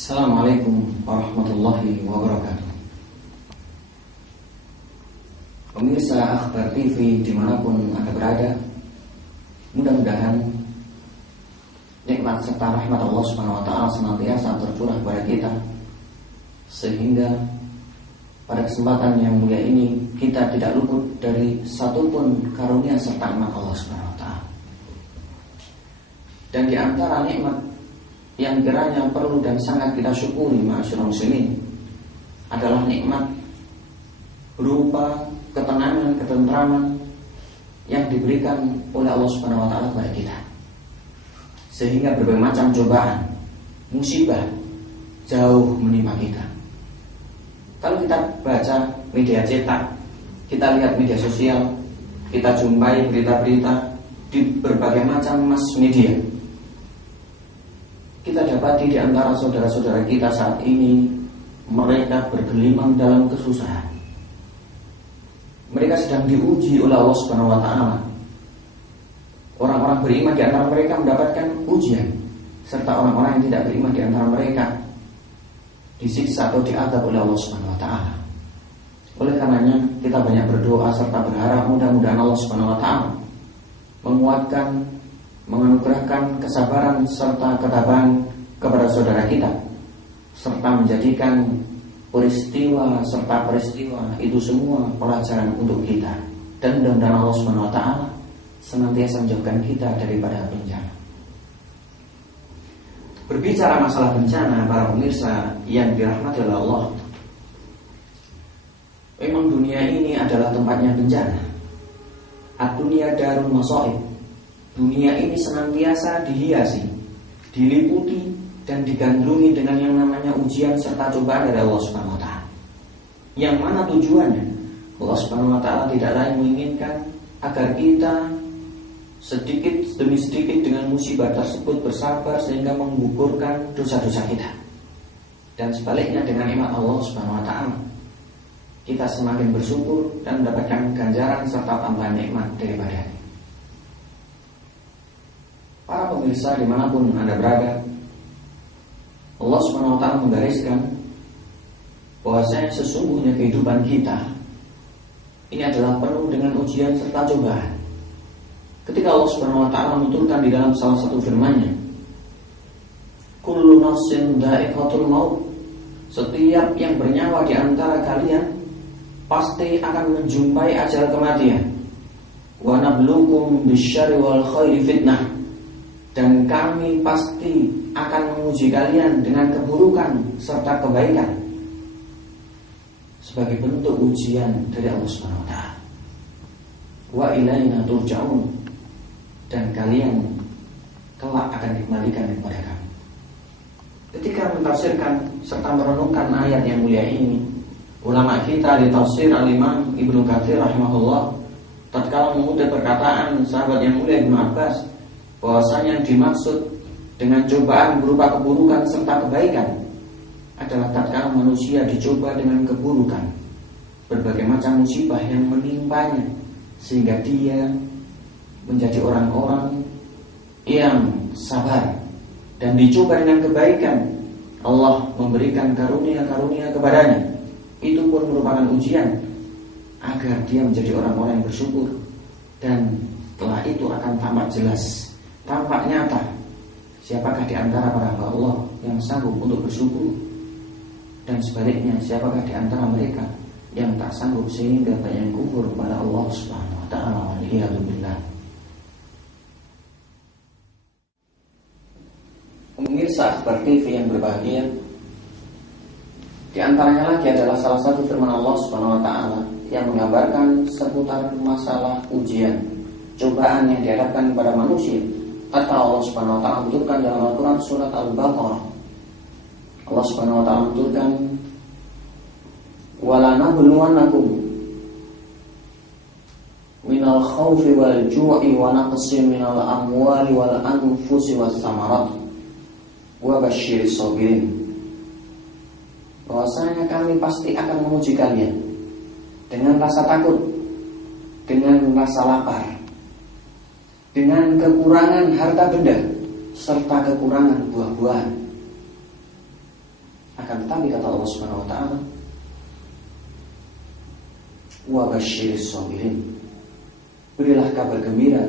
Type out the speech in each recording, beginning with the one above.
Assalamualaikum warahmatullahi wabarakatuh. Pemirsa Akhbar TV dimanapun Anda berada, mudah-mudahan nikmat serta rahmat Allah Subhanahu wa Ta'ala senantiasa tercurah kepada kita, sehingga pada kesempatan yang mulia ini kita tidak luput dari satupun karunia serta nikmat Allah Subhanahu wa Ta'ala. Dan di antara nikmat yang kiranya perlu dan sangat kita syukuri ma'asyiral muslimin adalah nikmat berupa ketenangan, ketentraman yang diberikan oleh Allah Subhanahu wa Ta'ala kepada kita, sehingga berbagai macam cobaan, musibah jauh menimpa kita. Kalau kita baca media cetak, kita lihat media sosial, kita jumpai berita-berita di berbagai macam mass media, kita dapati di antara saudara-saudara kita saat ini mereka bergelimang dalam kesusahan. Mereka sedang diuji oleh Allah Subhanahu wa Ta'ala. Orang-orang beriman di antara mereka mendapatkan ujian, serta orang-orang yang tidak beriman di antara mereka disiksa atau diazab oleh Allah Subhanahu wa Ta'ala. Oleh karenanya kita banyak berdoa serta berharap mudah-mudahan Allah Subhanahu wa Ta'ala menguatkan, menganugerahkan kesabaran serta ketabahan kepada saudara kita, serta menjadikan peristiwa itu semua pelajaran untuk kita, dan mudah-mudahan Allah Subhanahu wa Ta'ala senantiasa menjauhkan kita daripada bencana. Berbicara masalah bencana, para pemirsa yang dirahmati oleh Allah, memang dunia ini adalah tempatnya bencana. Ad-dunya darul masaib. Dunia ini senantiasa dihiasi, diliputi, dan digandrungi dengan yang namanya ujian serta cobaan dari Allah Subhanahu wa Ta'ala. Yang mana tujuannya? Allah Subhanahu wa Ta'ala tidak lain menginginkan agar kita sedikit demi sedikit dengan musibah tersebut bersabar sehingga menggugurkan dosa-dosa kita. Dan sebaliknya dengan nikmat Allah Subhanahu wa Ta'ala, kita semakin bersyukur dan mendapatkan ganjaran serta tambahan nikmat daripadanya. Para pemirsa dimanapun Anda berada, Allah Subhanahu wa Ta'ala menggariskan bahwasanya sesungguhnya kehidupan kita ini adalah penuh dengan ujian serta cobaan. Ketika Allah Subhanahu wa Ta'ala menuturkan di dalam salah satu firman-Nya, kullu nafsin dha'iqatul maut, setiap yang bernyawa di antara kalian pasti akan menjumpai ajal kematian. Wa nabluukum bisyarri wal khairi fitnah, dan kami pasti akan menguji kalian dengan keburukan serta kebaikan sebagai bentuk ujian dari Allah Subhanahu wa Ta'ala. Wa ilaina turja'un, dan kalian kelak akan dikembalikan kepada kami. Ketika mentafsirkan serta merenungkan ayat yang mulia ini, ulama kita di tafsir Al-Imam Ibnu Katsir rahimahullah tatkala mengutip perkataan sahabat yang mulia Ibnu Abbas bahwasanya yang dimaksud dengan cobaan berupa keburukan serta kebaikan adalah tatkala manusia dicoba dengan keburukan, berbagai macam musibah yang menimpanya, sehingga dia menjadi orang-orang yang sabar, dan dicoba dengan kebaikan, Allah memberikan karunia-karunia kepadanya. Itu pun merupakan ujian agar dia menjadi orang-orang yang bersyukur, dan setelah itu akan tampak jelas, tampak nyata siapakah di antara para hamba Allah yang sanggup untuk bersyukur, dan sebaliknya siapakah di antara mereka yang tak sanggup sehingga banyak kufur kepada Allah Subhanahu wa Ta'ala. Waliyadzubillah. Pemirsa Akhbar TV yang berbahagia, di antaranya lagi adalah salah satu firman Allah Subhanahu wa Ta'ala yang menggambarkan seputar masalah ujian, cobaan yang dihadapkan kepada manusia. Kata Allah Subhanahu wa Ta'ala menuturkan dalam Al-Quran surat Al-Baqarah, Allah Subhanahu wa Ta'ala menuturkan, walanabluwannakum minal khawfi wal ju'i wa naqsim minal amwali wal anfusi was samarat wa basyiris sabirin. Bahwasanya kami pasti akan menguji kalian dengan rasa takut, dengan rasa lapar, dengan kekurangan harta benda serta kekurangan buah-buahan. Akan tetapi kata Allah Subhanahu wa taala, wa basyiris sabirin, berilah kabar gembira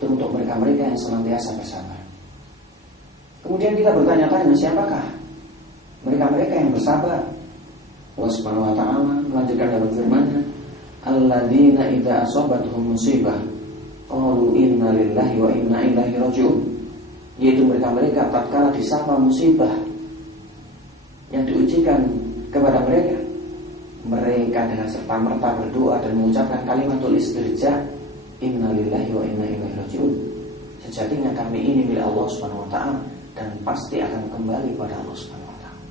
untuk mereka-mereka yang senantiasa bersabar. Kemudian kita bertanya-tanya, siapakah mereka-mereka yang bersabar? Allah Subhanahu wa taala melanjutkan dalam firman-Nya, alladzina idza asabatuhum musibah qalu inna lillahi wa inna ilaihi raji'un, yaitu mereka-mereka tatkala disapa musibah yang diujikan kepada mereka, mereka dengan serta-merta berdoa dan mengucapkan kalimatul istirja, inna lillahi wa inna ilaihi raji'un, sejatinya kami ini milik Allah Subhanahu wa taala dan pasti akan kembali kepada Allah Subhanahu wa taala.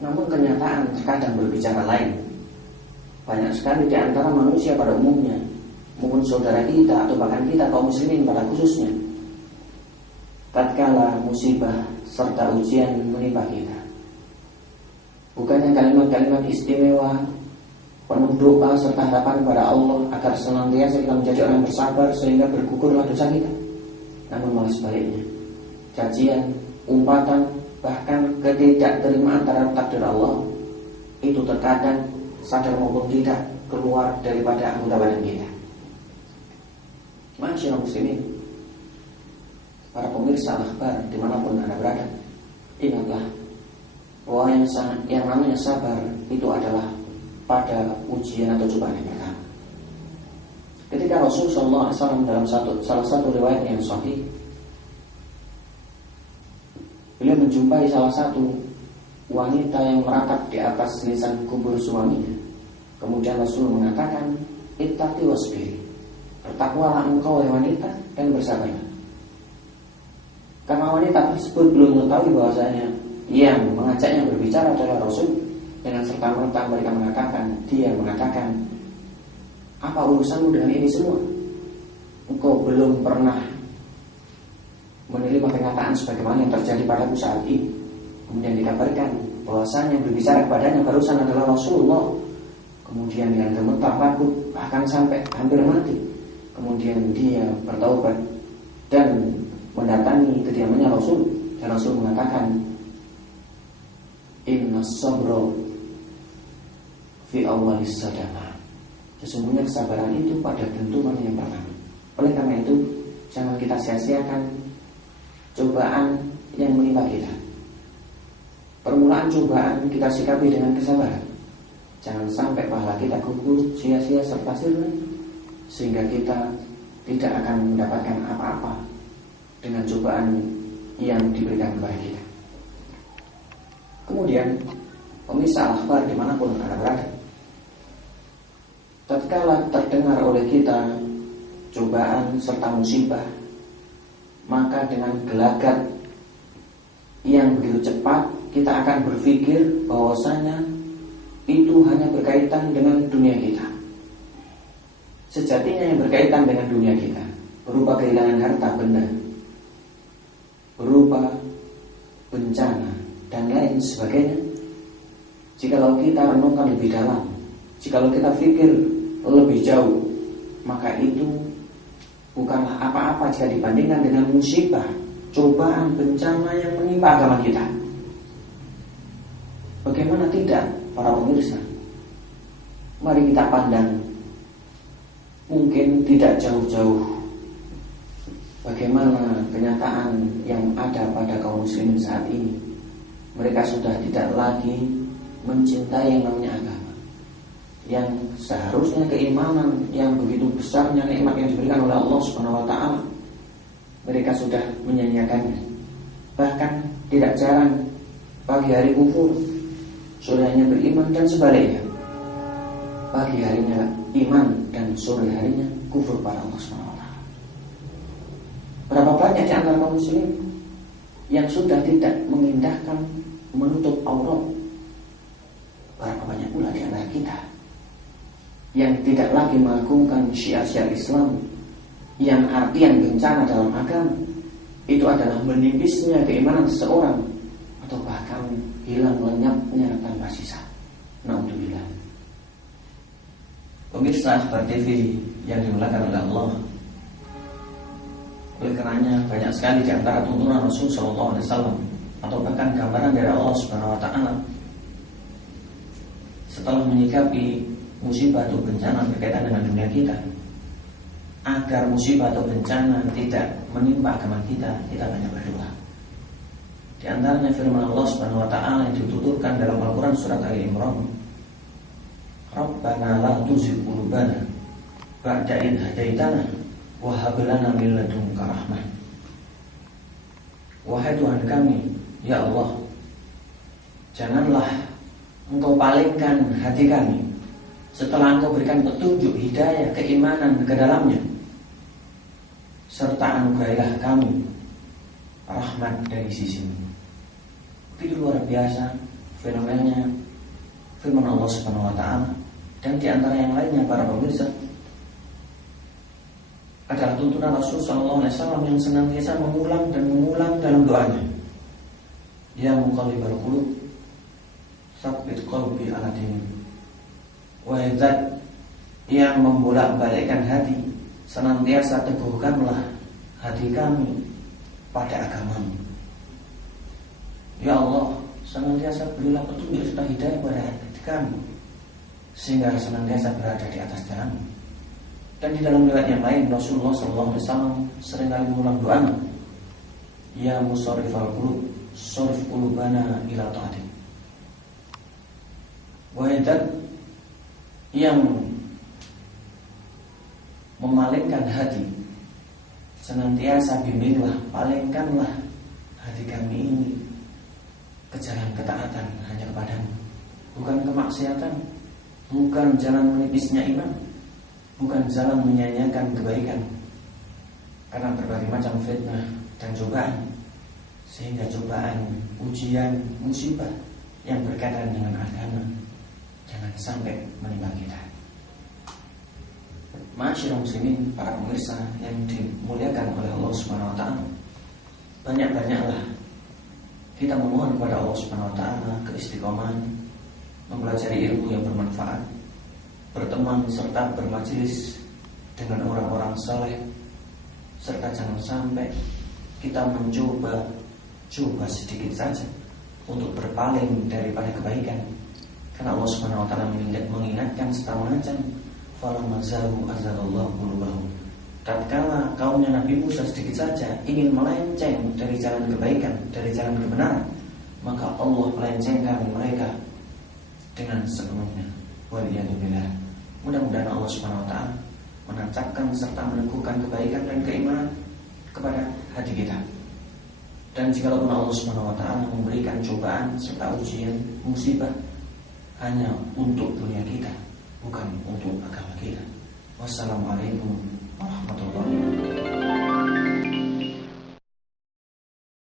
Namun kenyataan terkadang berbicara lain. Banyak sekali di antara manusia pada umumnya, maupun saudara kita atau bahkan kita kaum muslimin pada khususnya, tatkala musibah serta ujian menimpa kita, bukannya kalimat-kalimat istimewa penuh doa serta harapan kepada Allah agar senantiasa kita menjadi orang bersabar sehingga bergugurlah dosa kita, namun malah sebaliknya, cacian, umpatan, bahkan ketidakterimaan terhadap takdir Allah itu terkadang sadar maupun tidak keluar daripada anggota badan kita. Masyaallah muslimin, para pemirsa akhbar dimanapun Anda berada, ingatlah bahwa yang namanya sabar itu adalah pada ujian atau cobaan yang pertama. Ketika Rasulullah SAW dalam salah satu riwayat yang sahih, beliau menjumpai salah satu wanita yang meratap di atas nisan kubur suaminya. Kemudian Rasul mengatakan, ittaqi wasbiri, bertakwalah engkau wahai wanita dan bersabarlah. Karena wanita tersebut belum mengetahui bahwasanya yang mengajaknya berbicara adalah Rasul, dengan serta-merta mereka mengatakan, dia mengatakan, apa urusanmu dengan ini semua? Engkau belum pernah menerima kenyataan sebagaimana yang terjadi padaku saat ini. Kemudian dikabarkan bahwasanya yang berbicara kepadanya barusan adalah Rasulullah. Kemudian dia gemetar takut, bahkan sampai hampir mati. Kemudian dia bertaubat dan mendatangi kediamannya Rasul, dan Rasul mengatakan, inna sabra fi awalis sadama, sesungguhnya kesabaran itu pada dentuman yang pertama. Oleh karena itu, jangan kita sia-siakan cobaan yang menimpa kita. Permulaan cobaan kita sikapi dengan kesabaran. Jangan sampai pahala kita gugur sia-sia serta sirna, sehingga kita tidak akan mendapatkan apa-apa dengan cobaan yang diberikan kepada kita. Kemudian, pemirsa akhbar dimanapun Anda berada, tatkala terdengar oleh kita cobaan serta musibah, maka dengan gelagat yang begitu cepat kita akan berpikir bahwasanya itu hanya berkaitan dengan dunia kita. Sejatinya yang berkaitan dengan dunia kita berupa kehilangan harta benda, berupa bencana dan lain sebagainya. Jikalau kita renungkan lebih dalam, jikalau kita pikir lebih jauh, maka itu bukanlah apa-apa jika dibandingkan dengan musibah, cobaan, bencana yang menimpa agama kita. Bagaimana tidak, para pemirsa? Mari kita pandang, mungkin tidak jauh-jauh, bagaimana kenyataan yang ada pada kaum muslimin saat ini. Mereka sudah tidak lagi mencintai yang namanya agama, yang seharusnya keimanan yang begitu besarnya nikmat yang diberikan oleh Allah Subhanahu wa taala, mereka sudah menyanyiakannya. Bahkan tidak jarang pagi hari kufur, sorenya beriman, dan sebaliknya. Pagi harinya iman dan sore harinya kufur pada Allah Subhanahu wa taala. Berapa banyak di antara kaum muslim yang sudah tidak mengindahkan, menutup aurat. Berapa banyak pula di antara kita yang tidak lagi mengagungkan syiar-syiar Islam, yang artian bencana dalam agama itu adalah menipisnya keimanan seseorang, atau bahkan hilang lenyapnya tanpa sisa. Naudzubillah. Pemirsa Akhbar TV yang dimuliakan oleh Allah, oleh karenanya banyak sekali di antara tuntunan Rasul SAW atau bahkan gambaran dari Allah Subhanahu wa taala setelah menyikapi musibah atau bencana berkaitan dengan dunia kita, agar musibah atau bencana tidak menimpa agama kita, kita banyak berdoa. Di antaranya firman Allah Subhanahu wa taala yang dituturkan dalam Al-Qur'an surat Ali Imran, Rabbana la tuzigh qulubana ba'da idh hadaitana wa hab lana min ladunka rahmah. Wahai Tuhan kami, ya Allah, janganlah Engkau palingkan hati kami setelah Engkau berikan petunjuk, hidayah, keimanan ke dalamnya, serta anugerahilah kami rahmat dari sisimu. Begitu luar biasa fenomenanya firman Allah Subhanahu wa taala. Dan di antara yang lainnya para pemirsa adalah tuntunan Rasul sallallahu alaihi wasallam yang senantiasa mengulang dan mengulang dalam doanya. Ya muqallibal qulub, tsabbit qalbi ala dinik. Wahai Zat yang membolak-balikkan hati, senantiasa teguhkanlah hati kami pada agamamu. Ya Allah, senantiasa berilah petunjuk serta hidayah pada hati kami, sehingga senantiasa berada di atas jalan. Dan di dalam riwayat yang lain Rasulullah SAW seringkali mengulang doa, Ya musarrifal qulub, sharif qulubana ila ta'atik. Wahai Zat yang memalingkan hati, senantiasa bimbinglah, palingkanlah hati kami ini ke jalan ketaatan hanya kepadamu, bukan kemaksiatan, bukan jalan menipisnya iman, bukan jalan menyanyiakan kebaikan, karena berbagai macam fitnah dan cobaan, sehingga cobaan, ujian, musibah yang berkaitan dengan agama jangan sampai menimpa kita. Ma'asyiral muslimin, para pemirsa yang dimuliakan oleh Allah Subhanahu wa taala, banyak-banyaklah kita memohon kepada Allah Subhanahu wa taala keistiqomahan, mempelajari ilmu yang bermanfaat, berteman serta bermajelis dengan orang-orang saleh, serta jangan sampai kita mencoba sedikit saja untuk berpaling daripada kebaikan, karena Allah Subhanahu wa taala mengingatkan serta mengancam, falamma zahu azallallahu qulubahum. Tatkala kaumnya Nabi Musa sedikit saja ingin melenceng dari jalan kebaikan, dari jalan kebenaran, maka Allah melencengkan mereka dengan sepenuhnya. Waliyadzubillah. Mudah-mudahan Allah Subhanahu wa taala menancapkan serta meneguhkan kebaikan dan keimanan kepada hati kita. Dan jikalau Allah Subhanahu wa taala memberikan cobaan serta ujian, musibah hanya untuk dunia kita, bukan untuk agama kita. Wassalamualaikum warahmatullahi wabarakatuh.